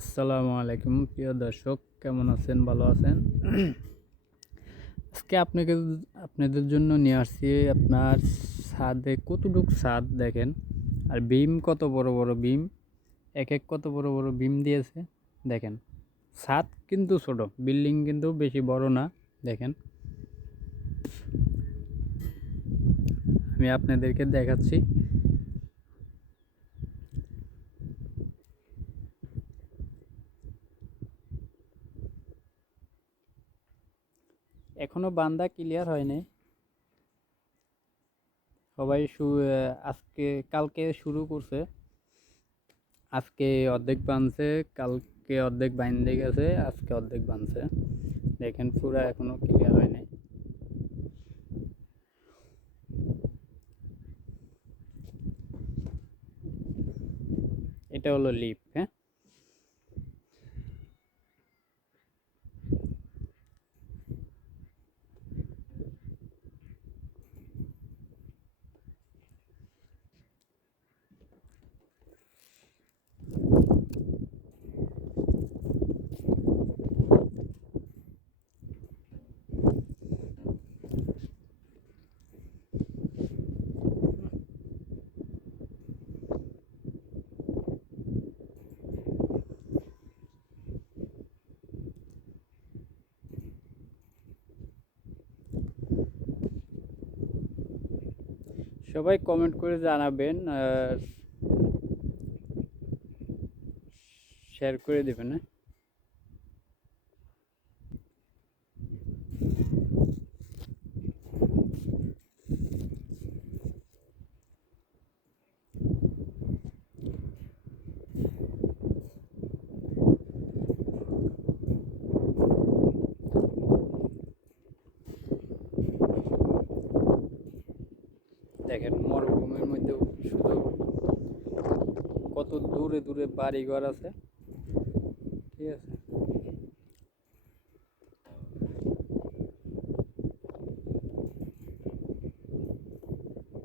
আসসালামু আলাইকুম প্রিয় দর্শক, কেমন আছেন? ভালো আছেন? আজকে আপনাদের জন্য নিয়ে আসছি আপনার ছাদে কতটুক ছাদ দেখেন, আর বিম কত বড় বড় বিম, এক কত বড় বড় বিম দিয়েছে দেখেন। ছাদ কিন্তু ছোট, বিল্ডিং কিন্তু বেশি বড় না। দেখেন, আমি আপনাদেরকে দেখাচ্ছি। এখনো বান্দা ক্লিয়ার হয়নি। সবাই আজকে কালকে শুরু করছে। আজকে অর্ধেক বানছে, কালকে অর্ধেক বাইন্দে গেছে, আজকে অর্ধেক বানছে। দেখেন পুরা এখনো ক্লিয়ার হয় নাই। এটা হলো লিফট, হ্যাঁ। সবাই কমেন্ট করে জানাবেন আর শেয়ার করে দেবেন, হ্যাঁ। দেখেন মরুভূমির মধ্যে শুধু কত দূরে দূরে বাড়ি ঘর আছে, ঠিক আছে।